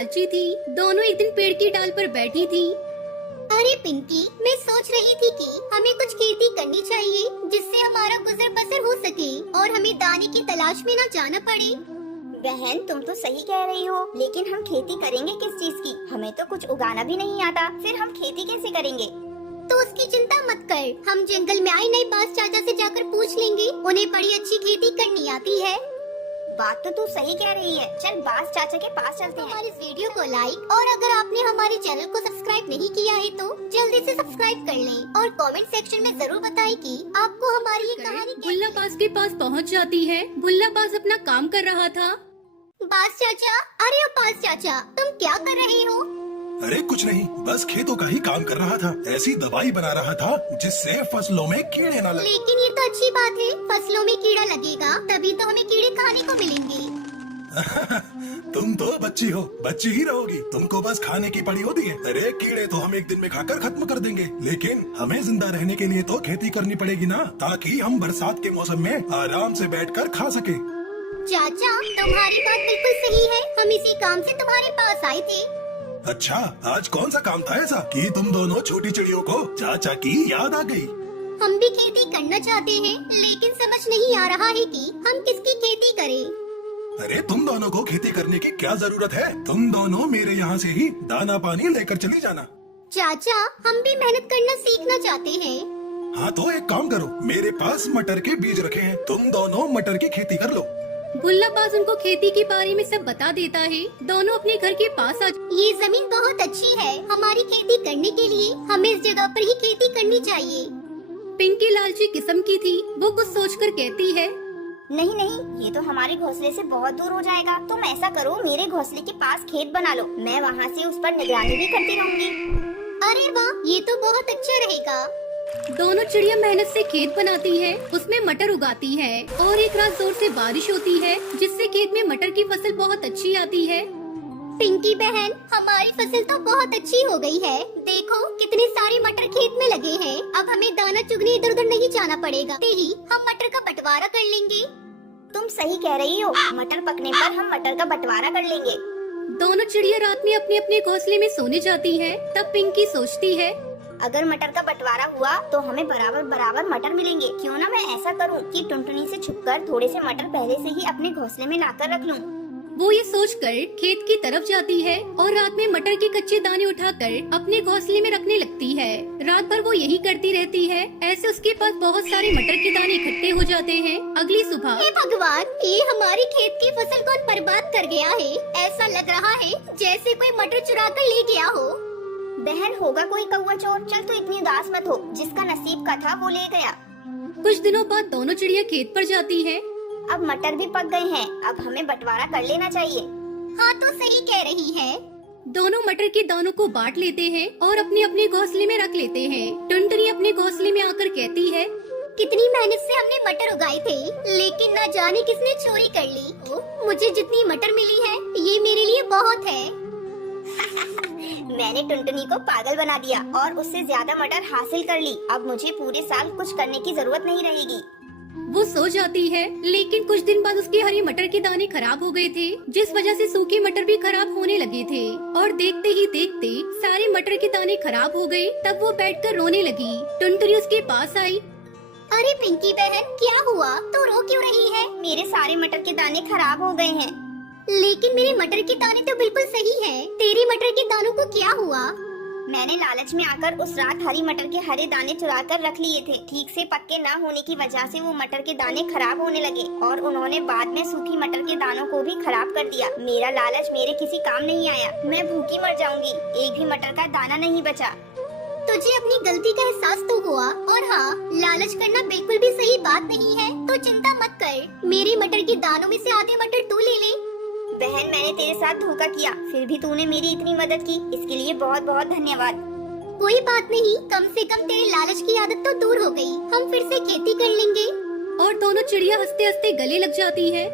लालची थी। दोनों एक दिन पेड़ की डाल पर बैठी थी। अरे पिंकी, मैं सोच रही थी कि हमें कुछ खेती करनी चाहिए जिससे हमारा गुजर बसर हो सके और हमें दाने की तलाश में न जाना पड़े। बहन, तुम तो सही कह रही हो, लेकिन हम खेती करेंगे किस चीज की? हमें तो कुछ उगाना भी नहीं आता, फिर हम खेती कैसे करेंगे? तो उसकी चिंता मत कर, हम जंगल में आए नए बास चाचा से जाकर पूछ लेंगे, उन्हें बड़ी अच्छी खेती करनी आती है। बात तो तू सही कह रही है, चल बास चाचा के पास चलते हैं। हमारे इस वीडियो को लाइक और अगर आपने हमारे चैनल को सब्सक्राइब नहीं किया है तो जल्दी से सब्सक्राइब कर लें और कमेंट सेक्शन में जरूर बताएं कि आपको हमारी ये कहानी भुल्ला बास के पास पहुंच जाती है। भुल्ला बास अपना काम कर रहा था। बास चाचा, अरे बास चाचा, तुम क्या कर रहे हो? अरे कुछ नहीं, बस खेतों का ही काम कर रहा था। ऐसी दवाई बना रहा था जिससे फसलों में कीड़े न लगे। लेकिन ये तो अच्छी बात है, फसलों में कीड़ा लगेगा तभी तो हमें कीड़े खाने को मिलेंगे। तुम तो बच्ची हो, बच्ची ही रहोगी, तुमको बस खाने की पड़ी होती है। अरे कीड़े तो हम एक दिन में खाकर खत्म कर देंगे, लेकिन हमें जिंदा रहने के लिए तो खेती करनी पड़ेगी ना, ताकि हम बरसात के मौसम में आराम से बैठकर खा सके। चाचा, तुम्हारी बात बिल्कुल सही है, हम इसी काम से तुम्हारे पास आए थे। अच्छा, आज कौन सा काम था ऐसा कि तुम दोनों छोटी चिड़ियों को चाचा की याद आ गई? हम भी खेती करना चाहते हैं, लेकिन समझ नहीं आ रहा है कि हम किसकी खेती करें। अरे तुम दोनों को खेती करने की क्या जरूरत है? तुम दोनों मेरे यहाँ से ही दाना पानी लेकर चली जाना। चाचा, हम भी मेहनत करना सीखना चाहते हैं। हाँ तो एक काम करो, मेरे पास मटर के बीज रखे हैं, तुम दोनों मटर की खेती कर लो। भुल्ला बास उनको खेती के बारे में सब बता देता है। दोनों अपने घर के पास आ ये जमीन बहुत अच्छी है हमारी खेती करने के लिए, हमें इस जगह पर ही खेती करनी चाहिए। पिंकी लालची किस्म की थी, वो कुछ सोचकर कहती है, नहीं नहीं, ये तो हमारे घोंसले से बहुत दूर हो जाएगा। तुम ऐसा करो, मेरे घोंसले के पास खेत बना लो, मैं वहाँ से उस पर निगरानी भी करती रहूँगी। अरे वाह, ये तो बहुत अच्छा रहेगा। दोनों चिड़िया मेहनत से खेत बनाती है, उसमें मटर उगाती है और एक रात जोर से बारिश होती है जिससे खेत में मटर की फसल बहुत अच्छी आती है। पिंकी बहन, हमारी फसल तो बहुत अच्छी हो गई है, देखो कितने सारे मटर खेत में लगे हैं। अब हमें दाना चुगने इधर उधर नहीं जाना पड़ेगा, ही हम मटर का बंटवारा कर लेंगे। तुम सही कह रही हो, मटर पकने पर हम मटर का बंटवारा कर लेंगे। दोनों चिड़िया रात में अपने अपने घोंसले में सोने जाती है। तब पिंकी सोचती है, अगर मटर का बंटवारा हुआ तो हमें बराबर बराबर मटर मिलेंगे। क्यों ना मैं ऐसा करूं कि टुनटुनी से छुपकर थोड़े से मटर पहले से ही अपने घोंसले में लाकर रख लूं। वो ये सोचकर खेत की तरफ जाती है और रात में मटर के कच्चे दाने उठाकर अपने घोंसले में रखने लगती है। रात भर वो यही करती रहती है। ऐसे उसके पास बहुत सारे मटर के दाने इकट्ठे हो जाते हैं। अगली सुबह, हे भगवान, ये हमारी खेत की फसल कौन बर्बाद कर गया है? ऐसा लग रहा है जैसे कोई मटर चुरा कर ले गया हो। बहन, होगा कोई कौवा चोर? चल तू इतनी उदास मत हो, जिसका नसीब का था वो ले गया। कुछ दिनों बाद दोनों चिड़िया खेत पर जाती है। अब मटर भी पक गए हैं, अब हमें बंटवारा कर लेना चाहिए। हाँ तो सही कह रही है। दोनों मटर के दानों को बांट लेते हैं और अपने अपने घोंसले में रख लेते हैं। टुनटुनी अपने घोंसले में आकर कहती है, कितनी मेहनत से हमने मटर उगाए थे, लेकिन न जाने किसने चोरी कर ली। मुझे जितनी मटर मिली है ये मेरे लिए बहुत है। मैंने टुनटुनी को पागल बना दिया और उससे ज्यादा मटर हासिल कर ली। अब मुझे पूरे साल कुछ करने की जरूरत नहीं रहेगी। वो सो जाती है, लेकिन कुछ दिन बाद उसके हरी मटर के दाने खराब हो गए थे, जिस वजह से सूखे मटर भी खराब होने लगे थे और देखते ही देखते सारे मटर के दाने खराब हो गए। तब वो बैठकर रोने लगी। टुनटुनी उसके पास आई। अरे पिंकी बहन, क्या हुआ? तो रो क्यों रही है? मेरे सारे मटर के दाने खराब हो गए हैं। लेकिन मेरे मटर के दाने तो बिल्कुल सही हैं। तेरे मटर के दानों को क्या हुआ? मैंने लालच में आकर उस रात हरी मटर के हरे दाने चुरा कर रख लिए थे। ठीक से पक्के न होने की वजह से वो मटर के दाने खराब होने लगे और उन्होंने बाद में सूखी मटर के दानों को भी खराब कर दिया। मेरा लालच मेरे किसी काम नहीं आया, मैं भूखी मर जाऊंगी। एक भी मटर का दाना नहीं बचा। तुझे अपनी गलती का एहसास तो हुआ, और हाँ, लालच करना बिल्कुल भी सही बात नहीं है, तो चिंता मत कर। मेरे मटर के दानों में से आधे मटर तू ले ले। बहन, मैंने तेरे साथ धोखा किया, फिर भी तूने मेरी इतनी मदद की, इसके लिए बहुत बहुत धन्यवाद। कोई बात नहीं, कम से कम तेरे लालच की आदत तो दूर हो गई। हम फिर से खेती कर लेंगे। और दोनों चिड़िया हंसते हंसते गले लग जाती है।